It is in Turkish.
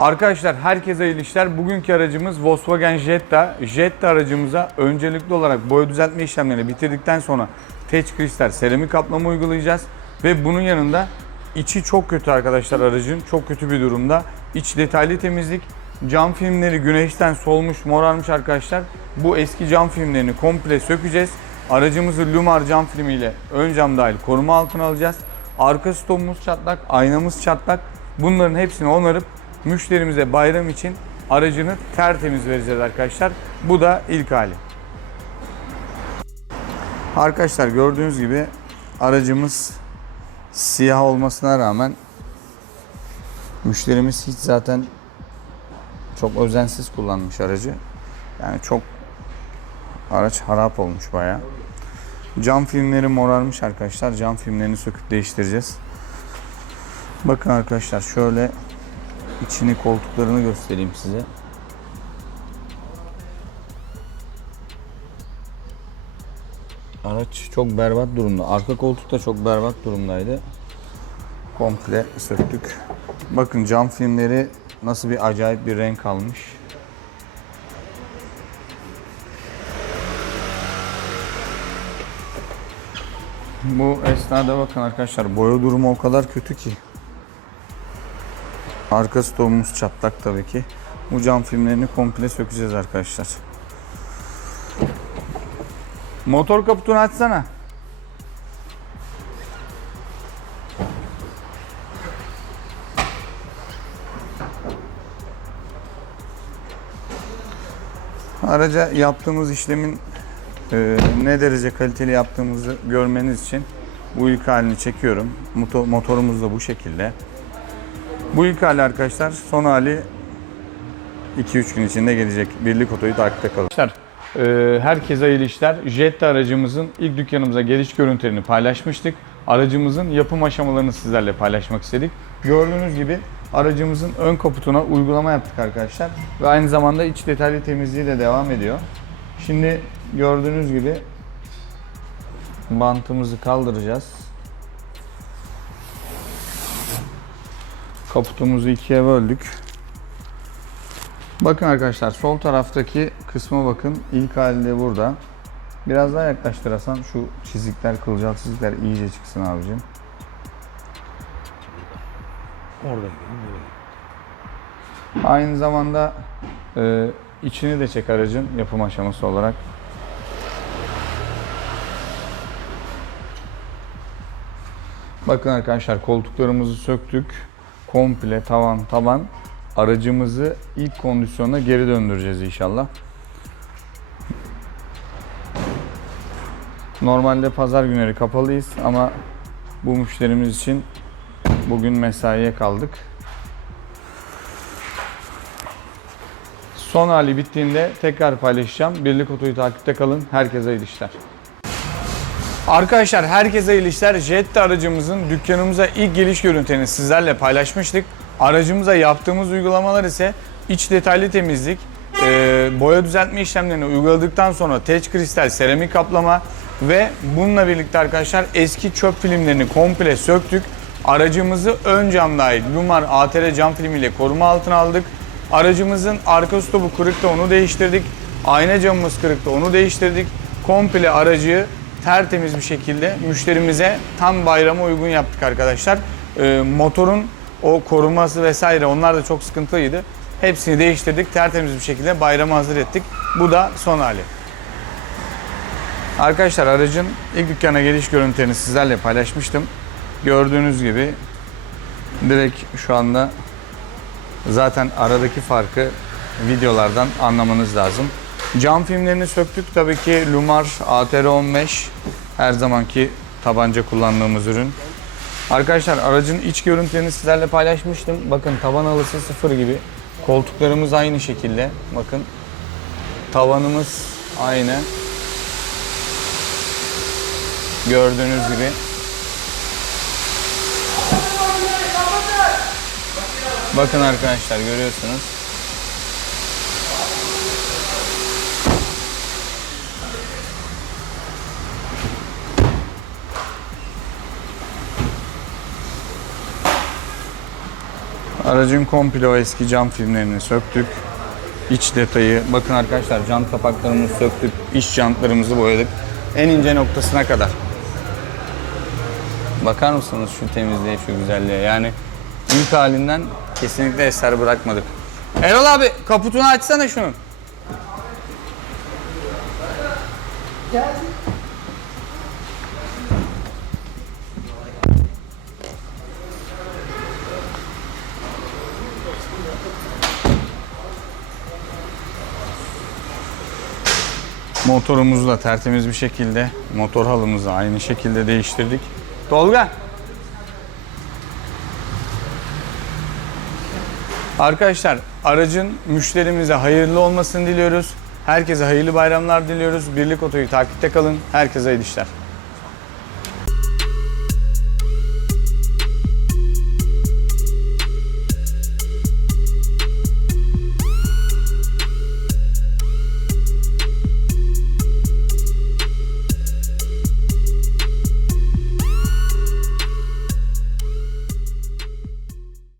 Arkadaşlar herkese iyi işler. Bugünkü aracımız Volkswagen Jetta. Jetta aracımıza öncelikli olarak boya düzeltme işlemlerini bitirdikten sonra teç kristal seramik kaplama uygulayacağız. Ve bunun yanında içi çok kötü arkadaşlar aracın. Çok kötü bir durumda. İç detaylı temizlik. Cam filmleri güneşten solmuş, morarmış arkadaşlar. Bu eski cam filmlerini komple sökeceğiz. Aracımızı Lumar cam filmiyle ön cam dahil koruma altına alacağız. Arka stopumuz çatlak, aynamız çatlak. Bunların hepsini onarıp müşterimize bayram için aracını tertemiz vereceğiz arkadaşlar. Bu da ilk hali. Arkadaşlar gördüğünüz gibi aracımız siyah olmasına rağmen müşterimiz hiç zaten çok özensiz kullanmış aracı. Yani çok araç harap olmuş bayağı. Cam filmleri morarmış arkadaşlar. Cam filmlerini söküp değiştireceğiz. Bakın arkadaşlar şöyle içini koltuklarını göstereyim size. Araç çok berbat durumda. Arka koltuk da çok berbat durumdaydı. Komple söktük. Bakın cam filmleri nasıl bir acayip bir renk almış. Bu esnada bakın arkadaşlar boya durumu o kadar kötü ki. Arka stopumuz çatlak tabii ki. Bu cam filmlerini komple sökeceğiz arkadaşlar. Motor kaputunu açsana. Araca yaptığımız işlemin e, ne derece kaliteli yaptığımızı görmeniz için bu ilk halini çekiyorum. Motor, motorumuz da bu şekilde. Bu ilk hali arkadaşlar. Son hali 2-3 gün içinde gelecek. Birlik otoyu takipte kalın. Arkadaşlar e, herkese hayırlı işler. Jetta aracımızın ilk dükkanımıza geliş görüntülerini paylaşmıştık. Aracımızın yapım aşamalarını sizlerle paylaşmak istedik. Gördüğünüz gibi aracımızın ön kaputuna uygulama yaptık arkadaşlar. Ve aynı zamanda iç detaylı temizliği de devam ediyor. Şimdi gördüğünüz gibi bantımızı kaldıracağız. Kaputumuzu ikiye böldük. Bakın arkadaşlar sol taraftaki kısma bakın. İlk halde burada. Biraz daha yaklaştır Hasan. Şu çizikler, kılcal çizikler iyice çıksın abicim. Orada Aynı zamanda e, içini de çek aracın yapım aşaması olarak. Bakın arkadaşlar koltuklarımızı söktük. Komple tavan taban aracımızı ilk kondisyona geri döndüreceğiz inşallah. Normalde pazar günleri kapalıyız ama bu müşterimiz için bugün mesaiye kaldık. Son hali bittiğinde tekrar paylaşacağım. Birlik Oto'yu takipte kalın. Herkese hayırlı işler. Arkadaşlar herkese hayırlı işler. Jetta aracımızın dükkanımıza ilk geliş görüntülerini sizlerle paylaşmıştık. Aracımıza yaptığımız uygulamalar ise iç detaylı temizlik, e, boya düzeltme işlemlerini uyguladıktan sonra teç kristal seramik kaplama ve bununla birlikte arkadaşlar eski çöp filmlerini komple söktük. Aracımızı ön cam dahil Lumar ATR cam filmiyle koruma altına aldık. Aracımızın arka stopu kırıktı onu değiştirdik. Ayna camımız kırıktı onu değiştirdik. Komple aracı tertemiz bir şekilde müşterimize tam bayrama uygun yaptık arkadaşlar. Ee, motorun o koruması vesaire onlar da çok sıkıntılıydı. Hepsini değiştirdik. Tertemiz bir şekilde bayrama hazır ettik. Bu da son hali. Arkadaşlar aracın ilk dükkana geliş görüntülerini sizlerle paylaşmıştım. Gördüğünüz gibi direkt şu anda zaten aradaki farkı videolardan anlamanız lazım. Cam filmlerini söktük. Tabii ki Lumar ATR15 her zamanki tabanca kullandığımız ürün. Arkadaşlar aracın iç görüntülerini sizlerle paylaşmıştım. Bakın tavan halısı sıfır gibi. Koltuklarımız aynı şekilde. Bakın tavanımız aynı. Gördüğünüz gibi. Bakın arkadaşlar görüyorsunuz. Aracın komple o eski cam filmlerini söktük. İç detayı, bakın arkadaşlar jant kapaklarımızı söktük, iç jantlarımızı boyadık. En ince noktasına kadar. Bakar mısınız şu temizliğe, şu güzelliğe? Yani ilk halinden kesinlikle eser bırakmadık. Erol abi kaputunu açsana şunun. Motorumuzu da tertemiz bir şekilde motor halımızı aynı şekilde değiştirdik. Tolga. Arkadaşlar aracın müşterimize hayırlı olmasını diliyoruz. Herkese hayırlı bayramlar diliyoruz. Birlik Oto'yu takipte kalın. Herkese hayırlı işler.